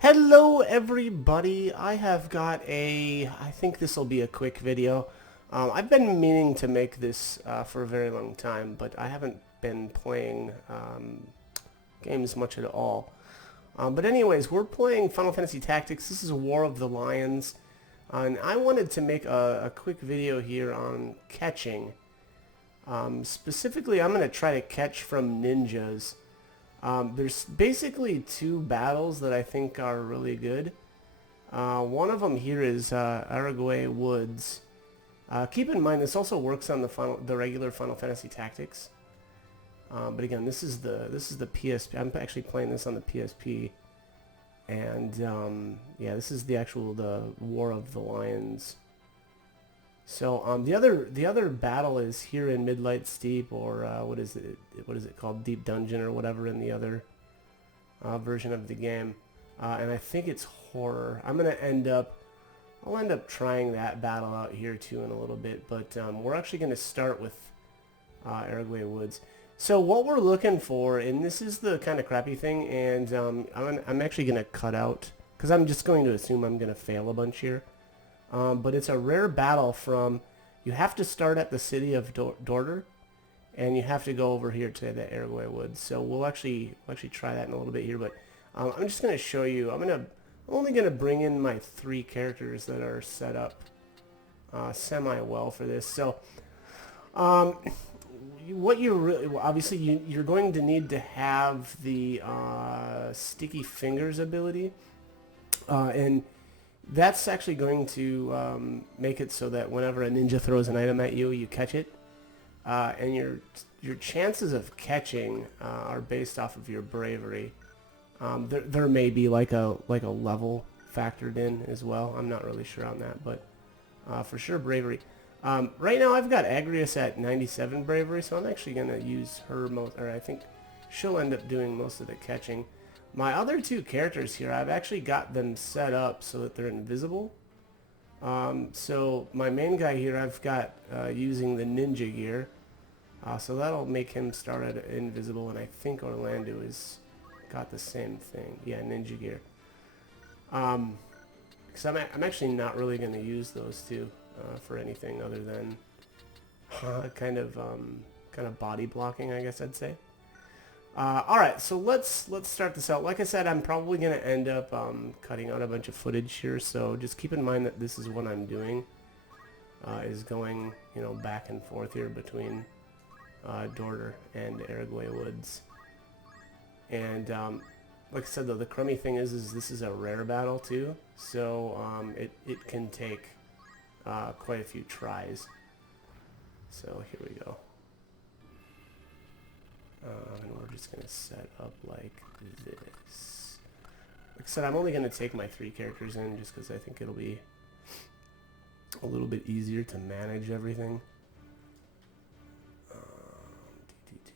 Hello everybody, I have got I think this will be a quick video. I've been meaning to make this for a very long time, but I haven't been playing games much at all. But anyways, we're playing Final Fantasy Tactics. This is War of the Lions. And I wanted to make a quick video here on catching. Specifically, I'm going to try to catch from ninjas. There's basically two battles that I think are really good. One of them here is Araguay Woods. Keep in mind this also works on the regular Final Fantasy Tactics. But again, this is the PSP. I'm actually playing this on the PSP, and yeah, this is the War of the Lions. So the other battle is here in Midlight Steep, or what is it called, Deep Dungeon or whatever in the other version of the game, and I think it's horror. I'll end up trying that battle out here too in a little bit, but we're actually going to start with Araguay Woods. So what we're looking for, and this is the kind of crappy thing, and I'm actually going to cut out because I'm just going to assume I'm going to fail a bunch here. But it's a rare battle from, you have to start at the city of Dorder, and you have to go over here to the Araguay Woods. So we'll actually try that in a little bit here, but I'm just going to show you. I'm only going to bring in my 3 characters that are set up semi-well for this. So what you really, obviously you're going to need to have the sticky fingers ability, and that's actually going to make it so that whenever a ninja throws an item at you, you catch it. And your chances of catching are based off of your bravery. There may be like a level factored in as well. I'm not really sure on that, but for sure bravery. Right now I've got Agrius at 97 bravery, so I'm actually going to use her most, or I think she'll end up doing most of the catching. My other 2 characters here, I've actually got them set up so that they're invisible. So my main guy here, I've got using the ninja gear. So that'll make him start at invisible, and I think Orlando has got the same thing. Yeah, ninja gear. Because I'm actually not really going to use those 2 for anything other than kind of body blocking, I guess I'd say. Alright, so let's start this out. Like I said, I'm probably going to end up cutting out a bunch of footage here, so just keep in mind that this is what I'm doing, is going, back and forth here between Dorder and Araguay Woods. And like I said, though, the crummy thing is this is a rare battle too, so it can take quite a few tries. So here we go. And we're just going to set up like this. Like I said, I'm only going to take my 3 characters in just because I think it'll be a little bit easier to manage everything.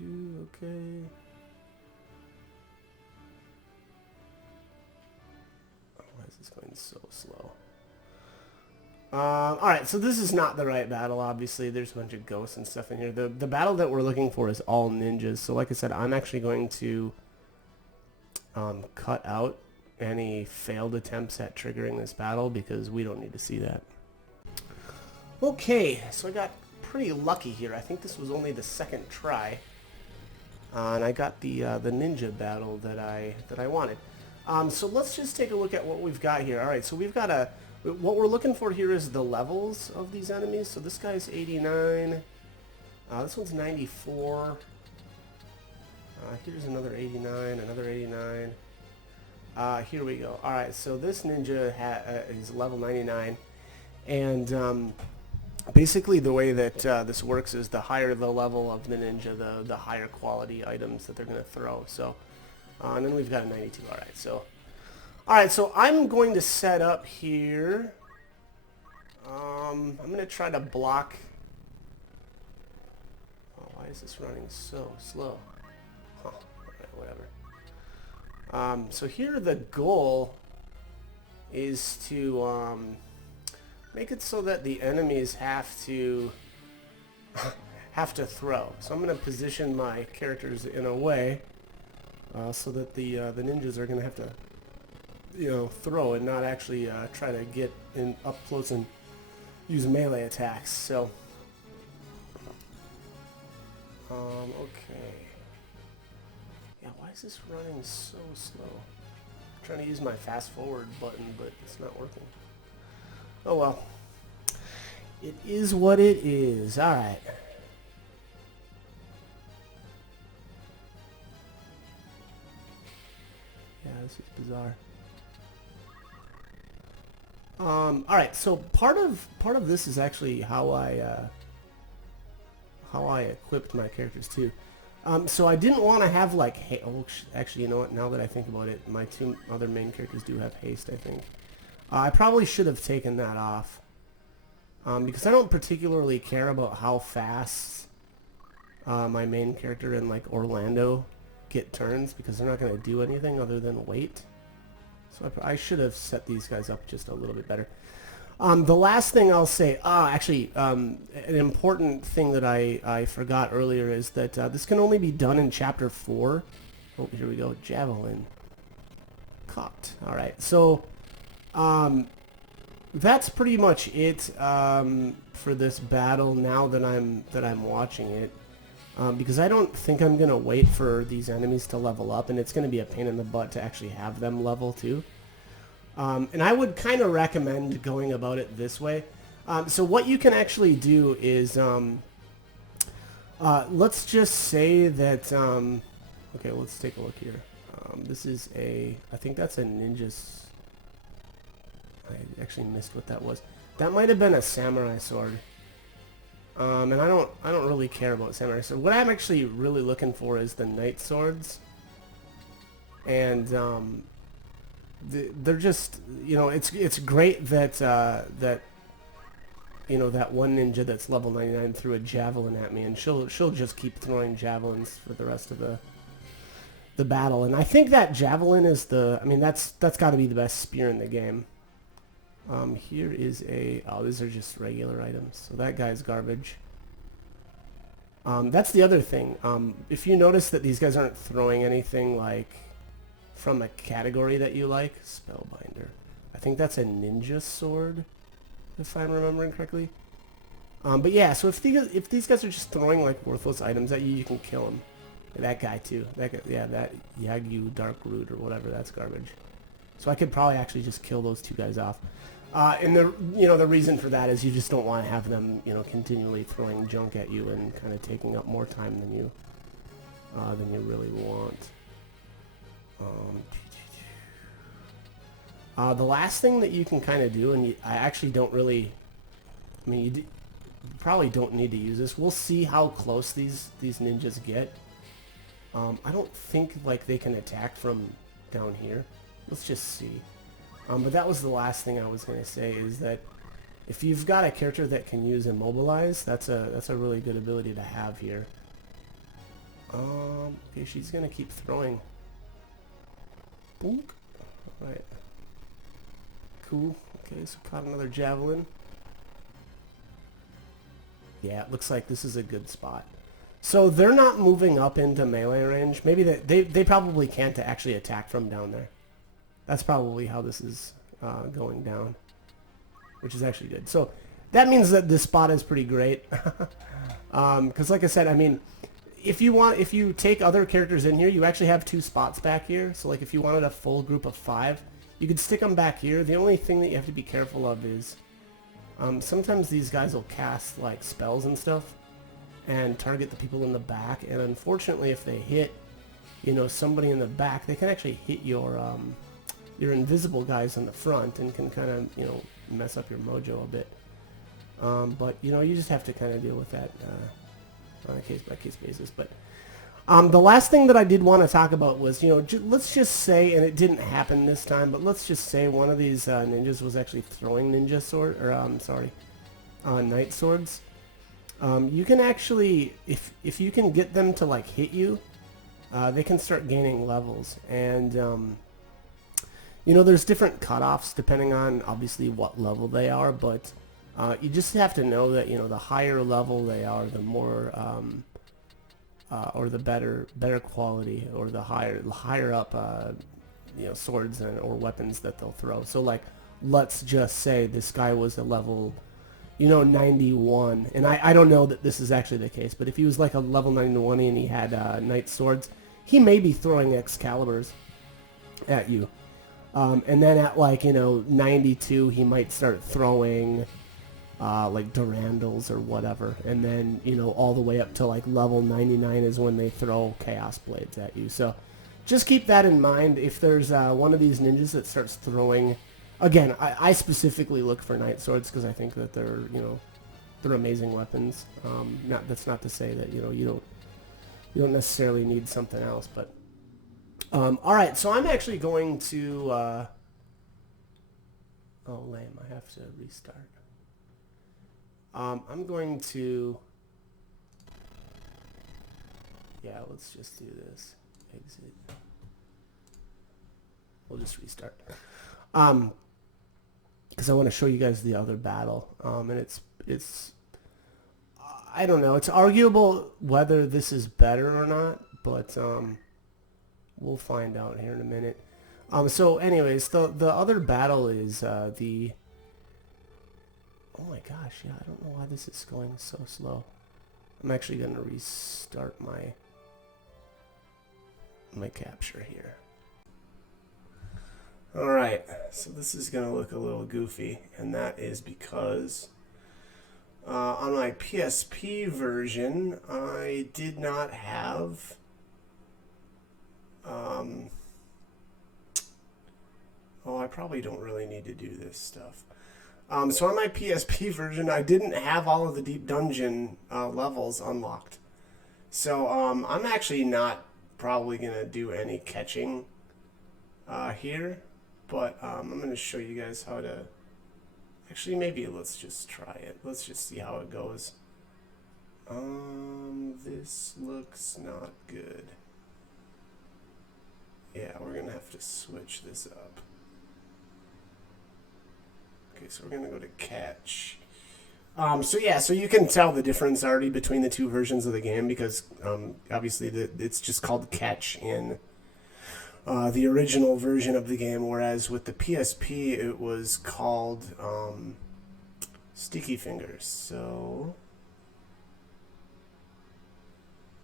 DD2, okay. Oh, why is this going so slow? Alright, so this is not the right battle, obviously. There's a bunch of ghosts and stuff in here. The battle that we're looking for is all ninjas. So like I said, I'm actually going to cut out any failed attempts at triggering this battle because we don't need to see that. Okay, so I got pretty lucky here. I think this was only the 2nd try. And I got the ninja battle that I wanted. So let's just take a look at what we've got here. Alright, so we've got what we're looking for here is the levels of these enemies. So this guy's 89. This one's 94. Here's another 89, another 89. Here we go. Alright, so this ninja is level 99. And basically the way that this works is the higher the level of the ninja, the higher quality items that they're going to throw. So, and then we've got a 92. Alright, so I'm going to set up here. I'm going to try to block. Oh, why is this running so slow? Huh, alright, whatever. So here the goal is to make it so that the enemies have to throw. So I'm going to position my characters in a way so that the ninjas are going to have to you know, throw and not actually try to get in up close and use melee attacks. So, okay. Yeah, why is this running so slow? I'm trying to use my fast forward button, but it's not working. Oh well. It is what it is. Alright. Yeah, this is bizarre. Alright, so part of this is actually how I equipped my characters too. So I didn't want to have like actually, you know what, now that I think about it, my two other main characters do have haste, I think. I probably should have taken that off. Because I don't particularly care about how fast my main character and like Orlando get turns, because they're not going to do anything other than wait. So I should have set these guys up just a little bit better. The last thing I'll say, actually, an important thing that I forgot earlier is that this can only be done in Chapter 4. Oh, here we go. Javelin. Caught. All right. So, that's pretty much it for this battle now that I'm watching it. Because I don't think I'm going to wait for these enemies to level up, and it's going to be a pain in the butt to actually have them level too. And I would kind of recommend going about it this way. So what you can actually do is, let's just say that, okay, let's take a look here. This is I think that's a ninja's, I actually missed what that was. That might have been a samurai sword. And I don't really care about samurai sword. What I'm actually really looking for is the knight swords. And, they're just, you know, it's great that that, you know, that one ninja that's level 99 threw a javelin at me, and she'll just keep throwing javelins for the rest of the battle. And I think that javelin is I mean, that's got to be the best spear in the game. Here is these are just regular items, so that guy's garbage. That's the other thing. If you notice that these guys aren't throwing anything like from a category that you like, Spellbinder. I think that's a ninja sword, if I'm remembering correctly. But yeah, so if these guys are just throwing like worthless items at you, you can kill them. That guy too. That guy, yeah, that Yagyu Dark Root or whatever. That's garbage. So I could probably actually just kill those two guys off. And the reason for that is you just don't want to have them, you know, continually throwing junk at you and kind of taking up more time than you really want. The last thing that you can kind of do, and I actually don't really, I mean, you probably don't need to use this. We'll see how close these ninjas get. I don't think like they can attack from down here. Let's just see. But that was the last thing I was going to say, is that if you've got a character that can use Immobilize, that's a really good ability to have here. Okay, she's going to keep throwing. Boink. Alright. Cool. Okay, so caught another javelin. Yeah, it looks like this is a good spot. So they're not moving up into melee range. Maybe they probably can't actually attack from down there. That's probably how this is going down, which is actually good. So that means that this spot is pretty great. Because like I said, I mean, if you take other characters in here, you actually have two spots back here. So like if you wanted a full group of 5, you could stick them back here. The only thing that you have to be careful of is sometimes these guys will cast like spells and stuff and target the people in the back. And unfortunately, if they hit, you know, somebody in the back, they can actually hit your invisible guys in the front and can kind of, you know, mess up your mojo a bit. But you know, you just have to kind of deal with that on a case-by-case basis. But the last thing that I did want to talk about was, you know, let's just say, and it didn't happen this time, but let's just say one of these ninjas was actually throwing ninja sword, or knight swords. You can actually, if you can get them to like hit you, they can start gaining levels. And you know, there's different cutoffs depending on obviously what level they are, but you just have to know that, you know, the higher level they are, the more or the better quality, or the higher up swords or weapons that they'll throw. So like, let's just say this guy was a level 91, and I don't know that this is actually the case, but if he was like a level 91 and he had knight swords, he may be throwing Excaliburs at you. And then at like 92, he might start throwing like Durandals or whatever, and then all the way up to like level 99 is when they throw Chaos Blades at you. So just keep that in mind. If there's one of these ninjas that starts throwing, again, I specifically look for knight swords because I think that they're amazing weapons. That's not to say that you don't necessarily need something else, but all right. So I'm actually going to oh lame, I have to restart. I'm going to, yeah, let's just do this. Exit. We'll just restart. Because I want to show you guys the other battle. And it's I don't know. It's arguable whether this is better or not, but we'll find out here in a minute. So anyways, the other battle is the... Oh my gosh, yeah, I don't know why this is going so slow. I'm actually going to restart my capture here. Alright, so this is going to look a little goofy, and that is because on my PSP version, I did not have oh, I probably don't really need to do this stuff. So on my PSP version, I didn't have all of the deep dungeon levels unlocked. So I'm actually not probably going to do any catching here. But I'm going to show you guys how to... Actually, maybe let's just try it. Let's just see how it goes. This looks not good. Yeah, we're going to have to switch this up. Okay, so we're going to go to catch. So yeah, so you can tell the difference already between the two versions of the game because obviously it's just called catch in the original version of the game, whereas with the PSP it was called Sticky Fingers. So,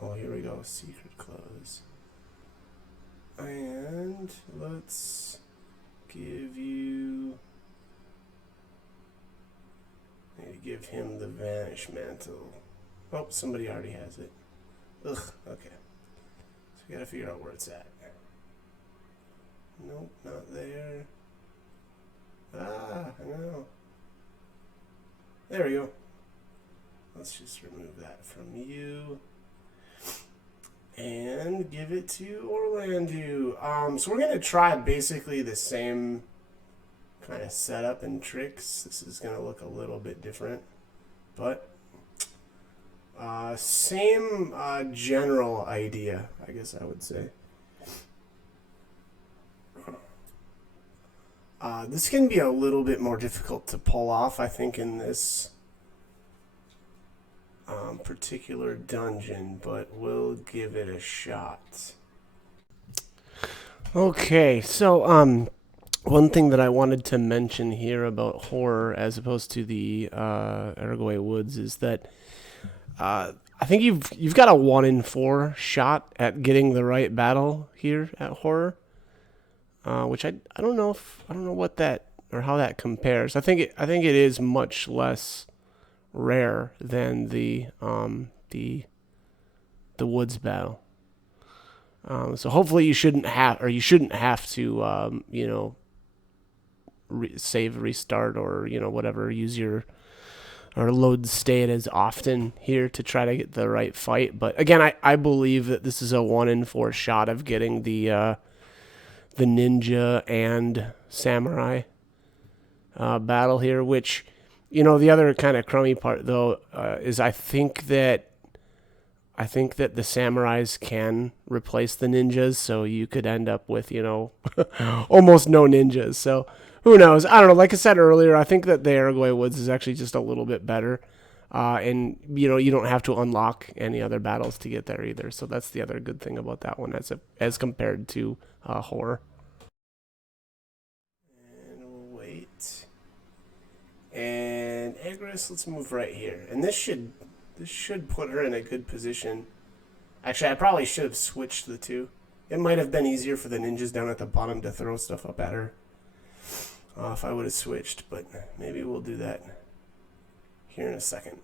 oh, here we go, secret close. And let's give you... give him the Vanish Mantle. Oh, somebody already has it. Ugh, okay. So we gotta figure out where it's at. Nope, not there. Ah, I know. There we go. Let's just remove that from you. And give it to Orlando. So we're gonna try basically the same kind of setup and tricks. This is going to look a little bit different, but same general idea, I guess I would say. This can be a little bit more difficult to pull off, I think, in this particular dungeon, but we'll give it a shot. Okay, so one thing that I wanted to mention here about horror as opposed to the Araguay Woods is that I think you've got a 1 in 4 shot at getting the right battle here at horror, which I don't know what that or how that compares. I think it is much less rare than the Woods battle. So hopefully you shouldn't have to save, restart, or whatever, use your or load state as often here to try to get the right fight. But again, I believe that this is a 1 in 4 shot of getting the ninja and samurai battle here, which the other kind of crummy part though is I think that the samurais can replace the ninjas, so you could end up with almost no ninjas. So who knows? I don't know. Like I said earlier, I think that the Araguay Woods is actually just a little bit better. And, you don't have to unlock any other battles to get there either. So that's the other good thing about that one as compared to horror. Agris, let's move right here. And this should put her in a good position. Actually, I probably should have switched the two. It might have been easier for the ninjas down at the bottom to throw stuff up at her if I would have switched, but maybe we'll do that here in a second.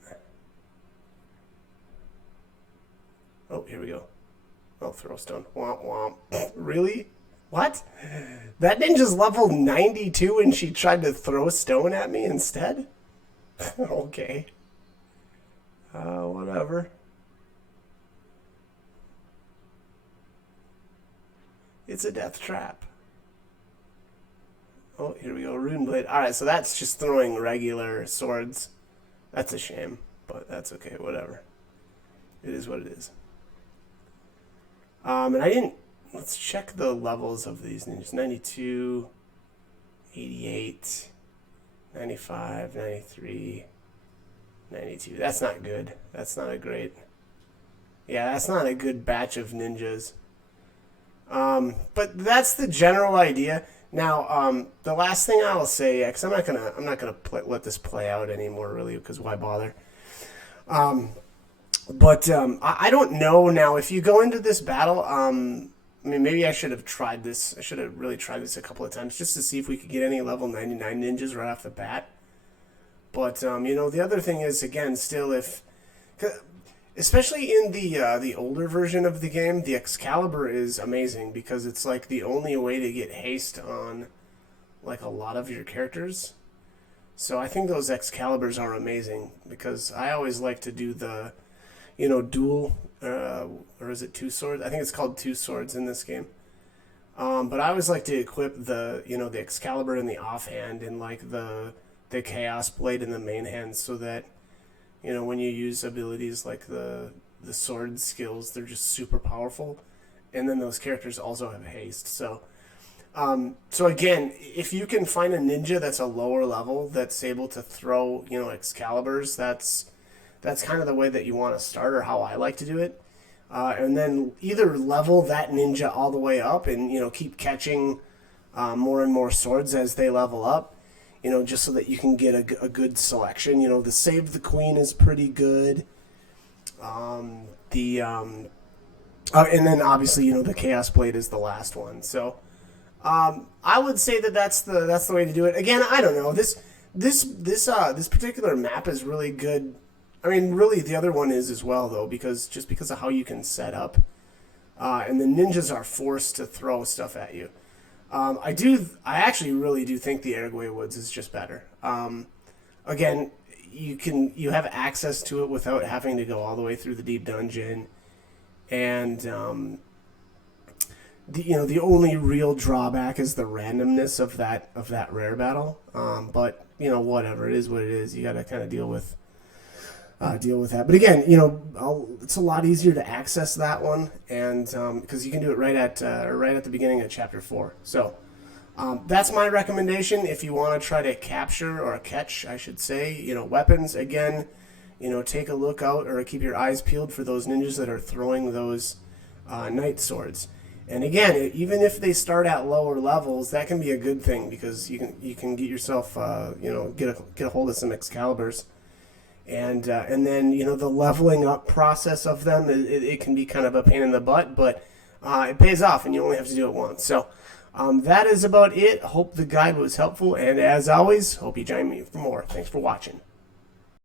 Oh, here we go. Oh, throw stone. Womp womp. Really? What? That ninja's level 92 and she tried to throw stone at me instead? Okay. Whatever. It's a death trap. Oh, here we go. Rune blade. Alright, so that's just throwing regular swords. That's a shame, but that's okay. Whatever. It is what it is. And I didn't... Let's check the levels of these ninjas. 92, 88, 95, 93, 92. That's not good. That's not a great... Yeah, that's not a good batch of ninjas. But that's the general idea. Now, the last thing I'll say, because I'm not gonna let this play out anymore, really, because why bother? But I don't know now if you go into this battle. I mean, maybe I should have tried this. I should have really tried this a couple of times just to see if we could get any level 99 ninjas right off the bat. But you know, the other thing is, again, still if, especially in the older version of the game, the Excalibur is amazing because it's like the only way to get haste on like a lot of your characters. So I think those Excaliburs are amazing because I always like to do the, you know, dual, or is it two swords? I think it's called two swords in this game. But I always like to equip the, you know, the Excalibur in the offhand and like the Chaos Blade in the main hand so that, you know, when you use abilities like the sword skills, they're just super powerful. And then those characters also have haste. So again, if you can find a ninja that's a lower level that's able to throw, you know, Excaliburs, that's kind of the way that you want to start, or how I like to do it. And then either level that ninja all the way up and, you know, keep catching more and more swords as they level up, you know, just so that you can get a good selection. You know, the Save the Queen is pretty good. And then obviously, you know, the Chaos Blade is the last one. So I would say that's the way to do it. Again, I don't know. This particular map is really good. I mean, really, the other one is as well, though, because of how you can set up. And the ninjas are forced to throw stuff at you. I actually really do think the Araguay Woods is just better. Again, you have access to it without having to go all the way through the deep dungeon. And, the only real drawback is the randomness of that rare battle. But, you know, whatever. It is what it is. You got to kind of deal with that. But again, you know, it's a lot easier to access that one, and because you can do it right at the beginning of chapter 4. So that's my recommendation if you want to try to capture or catch, I should say, you know, weapons. Again, you know, take a look out or keep your eyes peeled for those ninjas that are throwing those knight swords. And again, even if they start at lower levels, that can be a good thing because you can get yourself get a hold of some Excaliburs. And then, you know, the leveling up process of them, it can be kind of a pain in the butt, but it pays off, and you only have to do it once. So that is about it. Hope the guide was helpful, and as always, hope you join me for more. Thanks for watching.